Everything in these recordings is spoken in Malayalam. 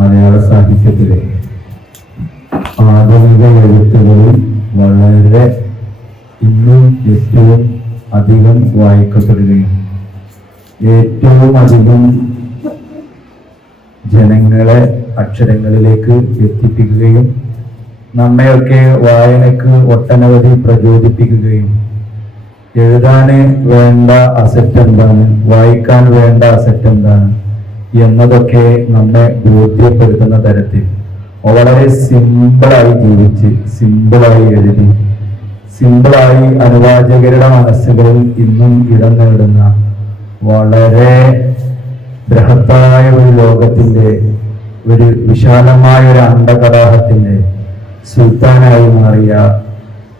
മലയാള സാഹിത്യത്തിലെ ആധുനിക എഴുത്തുകളിൽ വളരെ ഇന്നും ഏറ്റവും അധികം വായിക്കപ്പെടുകയും ഏറ്റവും അധികം ജനങ്ങളെ അക്ഷരങ്ങളിലേക്ക് എത്തിപ്പിക്കുകയും നമ്മയൊക്കെ വായനക്ക് ഒട്ടനവധി പ്രചോദിപ്പിക്കുകയും എഴുതാന് വേണ്ട അസറ്റ് എന്താണ്, വായിക്കാൻ വേണ്ട അസറ്റ് എന്താണ് എന്നതൊക്കെ നമ്മെ ബോധ്യപ്പെടുത്തുന്ന തരത്തിൽ വളരെ സിമ്പിളായി ജീവിച്ച്, സിമ്പിളായി എഴുതി, സിമ്പിളായി അനുവാചകരുടെ മനസ്സുകളിൽ ഇന്നും ഇടം നേടുന്ന വളരെ ബൃഹത്തായ ഒരു ലോകത്തിന്റെ, ഒരു വിശാലമായ ഒരു അണ്ടകടാഹത്തിന്റെ സുൽത്താനായി മാറിയ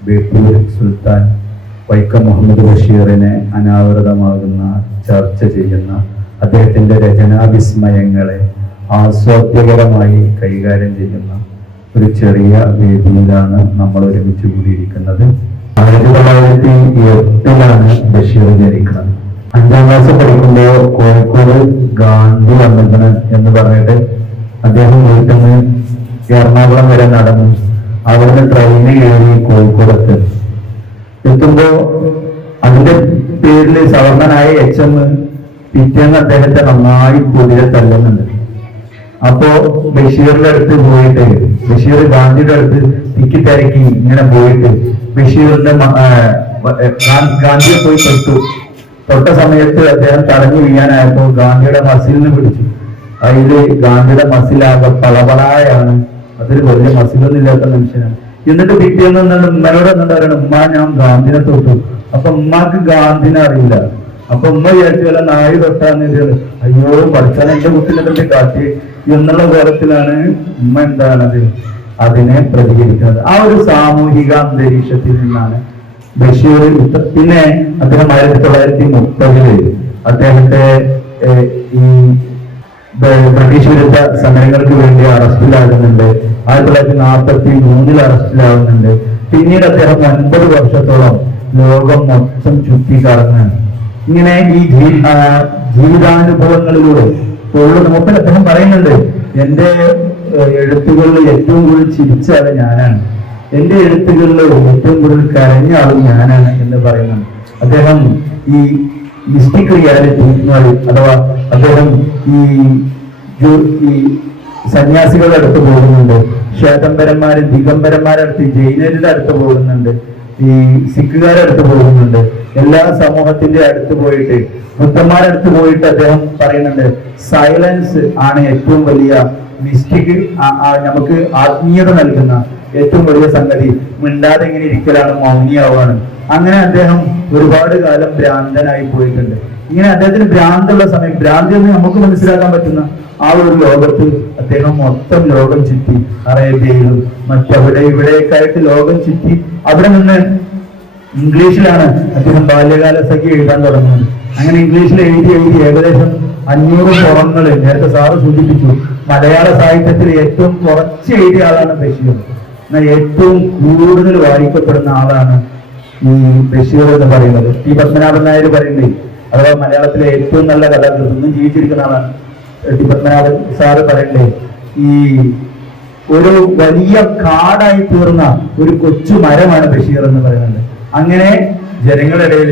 ബേപ്പൂർ സുൽത്താൻ വൈക്കം മുഹമ്മദ് ബഷീറിനെ അനാവൃതമാകുന്ന, ചർച്ച ചെയ്യുന്ന അദ്ദേഹത്തിന്റെ രചനാവിസ്മയങ്ങളെ ആസ്വാദ്യകരമായി കൈകാര്യം ചെയ്യുന്ന ഒരു ചെറിയ വേദിയിലാണ് നമ്മൾ ഒരുമിച്ച് കൂടിയിരിക്കുന്നത്. 1908 ബഷീർ ജനിക്കുന്നത്. 5ാം ക്ലാസ് പഠിക്കുമ്പോൾ കോഴിക്കോട് ഗാന്ധി വന്നിരിക്കണം എന്ന് പറഞ്ഞിട്ട് അദ്ദേഹം വീട്ടിൽ നിന്ന് എറണാകുളം വരെ നടന്നു. അവിടുന്ന് ട്രെയിനിൽ കയറി കോഴിക്കോട് എത്തുമ്പോ അതിന്റെ പേരിൽ സവർണനായ HM പിറ്റേന്ന് അദ്ദേഹത്തെ നന്നായി കുതിരെ തല്ലുന്നുണ്ട്. അപ്പോ ബഷീറിന്റെ അടുത്ത് പോയിട്ട്, ബഷീർ ഗാന്ധിയുടെ അടുത്ത് തിക്കി തിരക്കി ഇങ്ങനെ പോയിട്ട് ബഷീറിന്റെ ഗാന്ധിയെ പോയി തൊട്ട സമയത്ത് അദ്ദേഹം തടഞ്ഞു വീഴാനായപ്പോ ഗാന്ധിയുടെ മസിലിന് പിടിച്ചു. അതില് ഗാന്ധിയുടെ മസിലാകെ പളപളായാണ്. അതൊരു വലിയ മസിലൊന്നും ഇല്ലാത്ത മനുഷ്യനാണ്. എന്നിട്ട് പിറ്റേന്ന് ഉമ്മനോട് എന്നിട്ട് പറയണം, ഉമ്മ ഞാൻ ഗാന്ധിനെ തൊട്ടു. അപ്പൊ ഉമ്മാക്ക് ഗാന്ധിനെ അറിയില്ല. അപ്പൊ ഉമ്മ വിചാരിച്ചു വല്ല നായി തൊട്ടാന്ന് വിചാരിച്ചത്. അയ്യോ പഠിച്ചാൽ എന്റെ കുട്ടിനെ കാട്ടി എന്നുള്ള തരത്തിലാണ് ഉമ്മ എന്താണത് അതിനെ പ്രതികരിക്കുന്നത്. ആ ഒരു സാമൂഹിക അന്തരീക്ഷത്തിൽ നിന്നാണ് ബഷീർ. പിന്നെ അദ്ദേഹം 1930 അദ്ദേഹത്തെ ഈ ബ്രിട്ടീഷ് വിരുദ്ധ സമരങ്ങൾക്ക് വേണ്ടി അറസ്റ്റിലാകുന്നുണ്ട്. 1943 അറസ്റ്റിലാകുന്നുണ്ട്. പിന്നീട് അദ്ദേഹം 9 വർഷത്തോളം ലോകം മൊത്തം ചുറ്റിക്കറങ്ങാണ്. ഇങ്ങനെ ഈ ജീവിതാനുഭവങ്ങളിലൂടെ മൂപ്പൻ അദ്ദേഹം പറയുന്നുണ്ട്, എന്റെ എഴുത്തുകളിൽ ഏറ്റവും കൂടുതൽ ചിരിച്ച ആള് ഞാനാണ്, എന്റെ എഴുത്തുകളിൽ ഏറ്റവും കൂടുതൽ കരഞ്ഞ ആളും ഞാനാണ് എന്ന് പറയുന്നുണ്ട്. അദ്ദേഹം ഈ മിസ്റ്റിക് റിയാലിറ്റി അഥവാ അദ്ദേഹം ഈ സന്യാസികളുടെ അടുത്ത് പോകുന്നുണ്ട്, ശ്വേതംബരന്മാര് ദിഗംബരന്മാരുടെ അടുത്ത്, ജൈനരുടെ അടുത്ത് പോകുന്നുണ്ട്, ഈ സിഖുകാരുടെ അടുത്ത് പോകുന്നുണ്ട്. എല്ലാ സമൂഹത്തിന്റെ അടുത്ത് പോയിട്ട്, ബുദ്ധന്മാരുടെ അടുത്ത് പോയിട്ട് അദ്ദേഹം പറയുന്നുണ്ട്, സൈലൻസ് ആണ് ഏറ്റവും വലിയ മിസ്റ്റിക്, നമുക്ക് ആത്മീയത നൽകുന്ന ഏറ്റവും വലിയ സംഗതി. മിണ്ടാതെ ഇങ്ങനെ ഇരിക്കലാണ്, മൗനിയാവാണ്. അങ്ങനെ അദ്ദേഹം ഒരുപാട് കാലം ഭ്രാന്തനായി പോയിട്ടുണ്ട്. ഇങ്ങനെ അദ്ദേഹത്തിന് ഭ്രാന്തുള്ള സമയം, ഭ്രാന്തി എന്ന് നമുക്ക് മനസ്സിലാക്കാൻ പറ്റുന്ന ആ ഒരു ലോകത്ത് അദ്ദേഹം മൊത്തം ലോകം ചുറ്റി, അറേബ്യയിലും മറ്റവിടെ ഇവിടെയൊക്കെ ആയിട്ട് ലോകം ചുറ്റി. അവിടെ നിന്ന് ഇംഗ്ലീഷിലാണ് അദ്ദേഹം ബാല്യകാല സഖി എഴുതാൻ തുടങ്ങുന്നത്. അങ്ങനെ ഇംഗ്ലീഷിൽ എഴുതി ഏകദേശം 500 പുറങ്ങള് നേരത്തെ സാറ് സൂചിപ്പിച്ചു. മലയാള സാഹിത്യത്തിൽ ഏറ്റവും കുറച്ച് എഴുതിയ ആളാണ് ബഷീർ. എന്നാൽ ഏറ്റവും കൂടുതൽ വായിക്കപ്പെടുന്ന ആളാണ് ഈ ബഷീർ എന്ന് പറയുന്നത്. ടി പത്മനാഭൻ നായർ പറയുന്നത്, അഥവാ മലയാളത്തിലെ ഏറ്റവും നല്ല കഥാകൃത്ത്, ഇന്നും ജീവിച്ചിരിക്കുന്ന ആളാണ് ടി പത്മനാഭൻ സാറ് പറയണ്ടേ, ഈ ഒരു വലിയ കാടായി തീർന്ന ഒരു കൊച്ചു മരമാണ് ബഷീർ എന്ന് പറയുന്നത്. അങ്ങനെ ജനങ്ങളുടെ ഇടയിൽ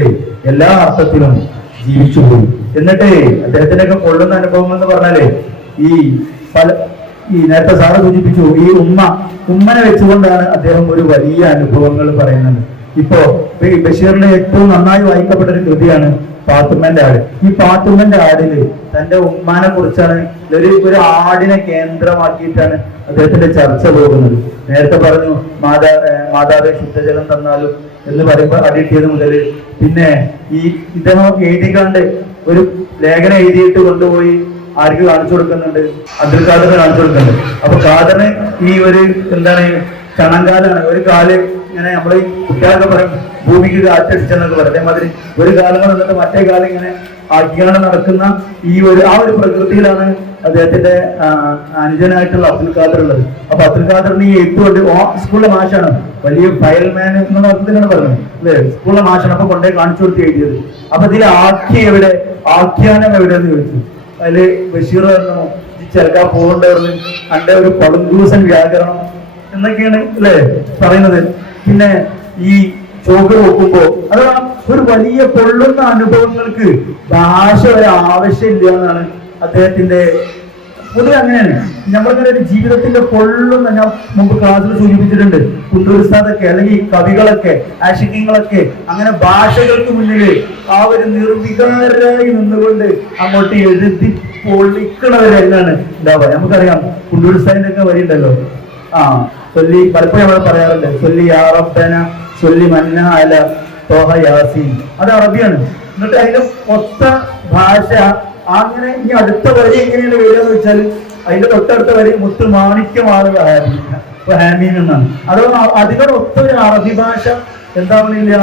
എല്ലാ അർത്ഥത്തിലും ജീവിച്ചുപോയി. എന്നിട്ട് അദ്ദേഹത്തിനൊക്കെ കൊള്ളുന്ന അനുഭവം എന്ന് പറഞ്ഞാല് ഈ നേരത്തെ സാറ് സൂചിപ്പിച്ചു, ഈ ഉമ്മനെ വെച്ചുകൊണ്ടാണ് അദ്ദേഹം ഒരു വലിയ അനുഭവങ്ങൾ പറയുന്നത്. ഇപ്പോ ഈ ബഷീറിന്റെ ഏറ്റവും നന്നായി വായിക്കപ്പെട്ട ഒരു കൃതിയാണ് പാത്തുമ്മന്റെ ആട്. ഈ പാത്തുമ്മന്റെ ആടില് തന്റെ ഉമ്മാനെ കുറിച്ചാണ്, ഒരു ആടിനെ കേന്ദ്രമാക്കിയിട്ടാണ് അദ്ദേഹത്തിന്റെ ചർച്ച പോകുന്നത്. നേരത്തെ പറഞ്ഞു, മാതാവെ ശുദ്ധജലം തന്നാലും എന്ന് പറയുമ്പോൾ അടിയിട്ടിയത് മുതൽ പിന്നെ ഇദ്ദേഹം എഴുതിക്കാണ്ട് ഒരു ലേഖനം എഴുതിയിട്ട് കൊണ്ടുപോയി ആർക്ക് കാണിച്ചു കൊടുക്കുന്നുണ്ട്, അബ്ദുൽ ഖാദറിന് കാണിച്ചു കൊടുക്കുന്നുണ്ട്. അപ്പൊ ഖാദറിന് ഈ ഒരു എന്താണ് ക്ഷണങ്കാലാണ്. ഒരു കാല് ഇങ്ങനെ നമ്മൾ ഈ കുട്ടികളൊക്കെ പറയും ഭൂമിക്ക് കാറ്റടിച്ചെന്നൊക്കെ പറയും. അതേമാതിരി ഒരു കാലം നിന്നിട്ട് മറ്റേ കാലം ഇങ്ങനെ ആക്കിയാണ് നടക്കുന്ന ആ ഒരു പ്രകൃതിയിലാണ് അദ്ദേഹത്തിന്റെ അനുജനായിട്ടുള്ള അബ്ദുൽ ഖാദർ ഉള്ളത്. അപ്പൊ അബ്ദുൽ ഖാദറിന് ഈ എഴുത്തുകൊണ്ട് സ്കൂളിലെ മാഷാണ്, വലിയ ഫയൽമാൻ എന്നുള്ള അർത്ഥത്തിലാണ് പറഞ്ഞത് അല്ലേ, സ്കൂളിലെ മാഷാണ്. അപ്പൊ കൊണ്ടേ കാണിച്ചു കൊടുത്ത് എഴുതിയത്. അപ്പൊ ഇതിൽ ആഖ്യാനം എവിടെയെന്ന് ചോദിച്ചു. അതില് ബഷീർ പറഞ്ഞു, ചെറുക്കാൻ പോകേണ്ടവരിൽ അന്റെ ഒരു പളുങ്കൂസൻ വ്യാകരണം എന്നൊക്കെയാണ് അല്ലെ പറയുന്നത്. പിന്നെ ഈ ചോക്ക് നോക്കുമ്പോ അഥവാ ഒരു വലിയ പൊള്ളുന്ന അനുഭവങ്ങൾക്ക് ഭാഷ ഒരു ആവശ്യമില്ല എന്നാണ് അദ്ദേഹത്തിന്റെ പൊതുവെ. അങ്ങനെയാണ് നമ്മളിങ്ങനെ ഒരു ജീവിതത്തിന്റെ പൊള്ളുന്ന, ഞാൻ മുമ്പ് ക്ലാസ്സിൽ സൂചിപ്പിച്ചിട്ടുണ്ട്, കുണ്ടൂർ ഉസ്താദൊക്കെ അല്ലെങ്കിൽ കവികളൊക്കെ ആശിക്യങ്ങളൊക്കെ അങ്ങനെ ഭാഷകൾക്ക് മുന്നിൽ ആ ഒരു നിർവികാരരായി നിന്നുകൊണ്ട് അങ്ങോട്ട് എഴുതി പൊളിക്കണവരെന്നാണ് ഉണ്ടാവുക. നമുക്കറിയാം കുണ്ടൂർ ഉസ്താദിന്റെ ഒക്കെ വരിയുണ്ടല്ലോ, ചൊല്ലി പലപ്പോഴും നമ്മൾ പറയാറുണ്ട്, ചൊല്ലി യാ റബ്ബന ചൊല്ലി മന്ന അല തോഹ യാസീൻ. അത് അറബിയാണ്. എന്നിട്ട് അതിന്റെ മൊത്ത ഭാഷ അങ്ങനെ. ഇനി അടുത്ത വരി എങ്ങനെയാണ് വരിക എന്ന് വെച്ചാൽ അതിന്റെ തൊട്ടടുത്ത വരി മുത്ത് മാണിക്യമാണ് ഹാമീൻ എന്നാണ്. അഥവാ അതിനോടൊത്ത ഒരു അറബി ഭാഷ എന്താവുന്നില്ല,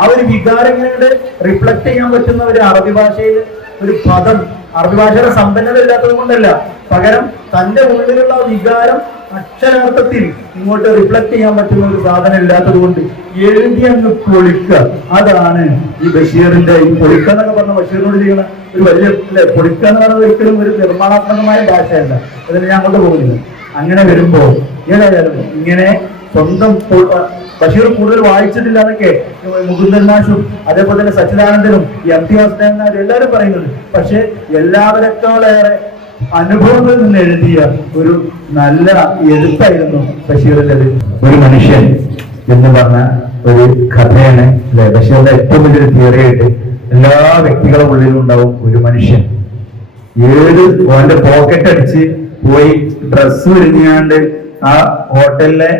ആ ഒരു വികാരം ഇങ്ങനെ റിഫ്ലക്ട് ചെയ്യാൻ പറ്റുന്ന ഒരു അറബി ഭാഷയിൽ ഒരു പദം, അറബി ഭാഷയുടെ സമ്പന്നത ഇല്ലാത്തത് കൊണ്ടല്ല, പകരം തന്റെ ഉള്ളിലുള്ള വികാരം അക്ഷരാർത്ഥത്തിൽ ഇങ്ങോട്ട് റിഫ്ലക്ട് ചെയ്യാൻ പറ്റുന്ന ഒരു സാധനം ഇല്ലാത്തത് കൊണ്ട് എഴുതി അങ്ങ് പൊളിക്കുക. അതാണ് ഈ ബഷീറിന്റെ ഈ പൊളിക്കുക എന്നൊക്കെ പറഞ്ഞ ബഷീറിനോട് ചെയ്യുന്ന ഒരു വലിയ പൊളിക്കുക എന്ന് പറയുന്നത് ഒരിക്കലും ഒരു നിർമ്മാണാത്മകമായ ഭാഷയല്ല. അതിന് ഞാൻ അങ്ങോട്ട് പോകുന്നില്ല. അങ്ങനെ വരുമ്പോ ഏതായാലും ഇങ്ങനെ സ്വന്തം ബഷീർ കൂടുതൽ വായിച്ചിട്ടില്ല എന്നൊക്കെ മുകുന്ദൻ മാഷും അതേപോലെ തന്നെ സച്ചിദാനന്ദനും MT വാസുദേവൻ എല്ലാവരും പറയുന്നുണ്ട്. പക്ഷെ എല്ലാവരെക്കാളേറെ അനുഭവങ്ങളിൽ നിന്ന് എഴുതിയ ഒരു നല്ല എഴുത്തായിരുന്നു ബഷീറിൻ്റെത്. ഒരു മനുഷ്യൻ എന്ന് പറഞ്ഞ ഒരു കഥയാണ് അല്ലെ ബഷീറിന്റെ ഏറ്റവും വലിയൊരു തിയറിയായിട്ട്. എല്ലാ വ്യക്തികളുടെ ഉള്ളിലും ഉണ്ടാവും ഒരു മനുഷ്യൻ. ഏത് ഓന്റെ പോക്കറ്റ് അടിച്ച് പോയി ഡ്രസ്സ് വിരിഞ്ഞാണ്ട് ആ ഹോട്ടലിലെ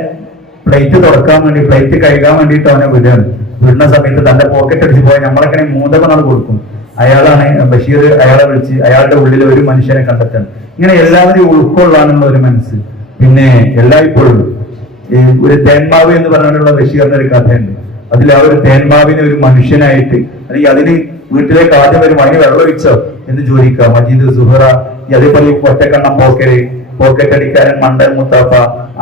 പ്ലേറ്റ് തുറക്കാൻ വേണ്ടി, പ്ലേറ്റ് കഴുകാൻ വേണ്ടിയിട്ട് അവനെ വിടുകയാണ്. വിടുന്ന സമയത്ത് തന്റെ പോക്കറ്റ് അടിച്ച് പോയാൽ നമ്മളൊക്കെ മൂന്നവനാണ് കൊടുക്കും. അയാളാണ് ബഷീർ അയാളെ വിളിച്ച് അയാളുടെ ഉള്ളിൽ ഒരു മനുഷ്യനെ കണ്ടെത്താൻ. ഇങ്ങനെ എല്ലാവരെയും ഉൾക്കൊള്ളാനുള്ള ഒരു മനസ്സ്. പിന്നെ എല്ലായ്പ്പോഴും ഒരു തേന്മാവ് എന്ന് പറഞ്ഞിട്ടുള്ള ബഷീറിന്റെ ഒരു കഥയുണ്ട്. അതിൽ ആ ഒരു തേന്മാവിനെ ഒരു മനുഷ്യനായിട്ട്, അല്ലെങ്കിൽ അതിന് വീട്ടിലേക്ക് ആദ്യം വരും അതിന് വെള്ളം ഒഴിച്ചോ എന്ന് ചോദിക്കുക. മജീദ് സുഹറ, അതേപോലെ ഒറ്റക്കണ്ണം പോക്കറ്റ് അടിക്കാരൻ മണ്ടൻ മുത്താപ്പ,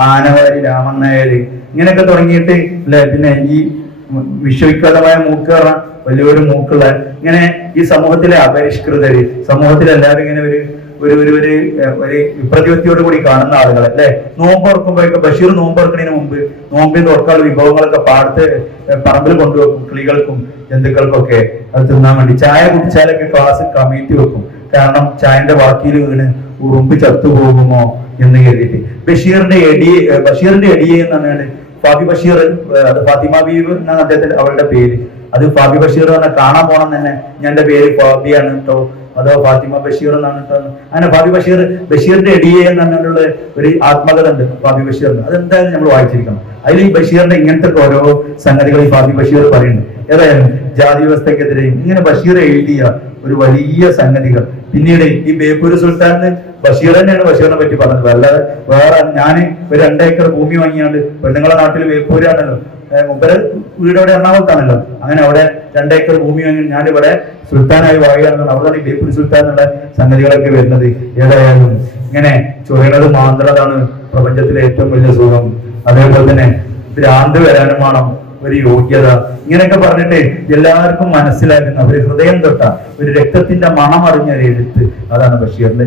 ആനവാരി രാമൻ നായര്, ഇങ്ങനെയൊക്കെ തുടങ്ങിയിട്ട് അല്ലെ. പിന്നെ ഈ വിശ്വവിഖ്യാതമായ മൂക്ക് പറഞ്ഞ വലിയൊരു മൂക്കുള്ള, ഇങ്ങനെ ഈ സമൂഹത്തിലെ അപരിഷ്കൃതര്, സമൂഹത്തിലെല്ലാവരും ഇങ്ങനെ ഒരു വിപ്രതിപത്തിയോട് കൂടി കാണുന്ന ആളുകൾ അല്ലെ. നോമ്പ് തുറക്കുമ്പോഴൊക്കെ ബഷീർ നോമ്പ് തുറക്കുന്നതിന് മുമ്പ് നോമ്പിൽ തുറക്കാനുള്ള വിഭവങ്ങളൊക്കെ പാടത്ത് പറമ്പിൽ കൊണ്ടുവെക്കും. കിളികൾക്കും ജന്തുക്കൾക്കൊക്കെ അത് തിന്നാൻ വേണ്ടി. ചായ കുടിച്ചാലൊക്കെ ക്ലാസ് കമ്മിറ്റി വെക്കും. കാരണം ചായന്റെ വാക്കിയിൽ വീണ് ഉറുമ്പ് ചത്തുപോകുമോ എന്ന് കരുതിയിട്ട്. ബഷീറിന്റെ എടിയെ എന്നാണ് ഫാബി ബഷീർ, അത് ഫാത്തിമ ബീവ് എന്നാണ് അദ്ദേഹത്തിന്റെ അവളുടെ പേര്. അത് ഫാബി ബഷീർ പറഞ്ഞാൽ കാണാൻ പോണം തന്നെ. ഞാൻ എന്റെ പേര് ഫാബിയാണ് കേട്ടോ, അതോ ഫാത്തിമ ബഷീർ എന്നാണ് കേട്ടോ. അങ്ങനെ ഫാബി ബഷീറിന്റെ എടിയെ എന്നുള്ള ഒരു ആത്മകഥ ഉണ്ട് ഫാബി ബഷീറിന്. അതെന്തായാലും നമ്മൾ വായിച്ചിരിക്കണം. അതിൽ ഈ ബഷീറിന്റെ ഇങ്ങനത്തെ ഓരോ സംഗതികൾ ഈ ഫാബി ബഷീർ പറയുന്നുണ്ട്. ഏതായാലും ജാതി വ്യവസ്ഥക്കെതിരെ ഇങ്ങനെ ബഷീർ എഴുതിയ ഒരു വലിയ സംഗതികൾ. പിന്നീട് ഈ ബേപ്പൂർ സുൽത്താന് ബഷീർ തന്നെയാണ് ബഷീറിനെ പറ്റി പറഞ്ഞത്. അല്ലാതെ വേറെ ഞാന് ഒരു 2 ഏക്കർ ഭൂമി വാങ്ങിയാണ്ട്, പെണ്ണുങ്ങളെ നാട്ടിൽ ബേപ്പൂരാണല്ലോ, മുമ്പ് വീടോടെ എറണാകുളത്താണല്ലോ, അങ്ങനെ അവിടെ 2 ഏക്കർ ഭൂമി വാങ്ങി ഞാനിവിടെ സുൽത്താനായി വാഴുകയാണെന്നാണ്. അവിടെയാണ് ഈ ബേപ്പൂർ സുൽത്താൻ എന്നുള്ള സംഗതികളൊക്കെ വരുന്നത്. ഏതായാലും ഇങ്ങനെ ചൊറിയണത് മാന്ത്രതാണ് പ്രപഞ്ചത്തിലെ ഏറ്റവും വലിയ സുഖം. അതേപോലെ തന്നെ ഭ്രാന്ത് വരാനും വേണം ഒരു യോഗ്യത. ഇങ്ങനെയൊക്കെ പറഞ്ഞിട്ട് എല്ലാവർക്കും മനസ്സിലാക്കുന്ന ഒരു ഹൃദയം തൊട്ട ഒരു രക്തത്തിന്റെ മണം അറിഞ്ഞ ഒരു എഴുത്ത്. അതാണ് ബഷീറിന്റെ.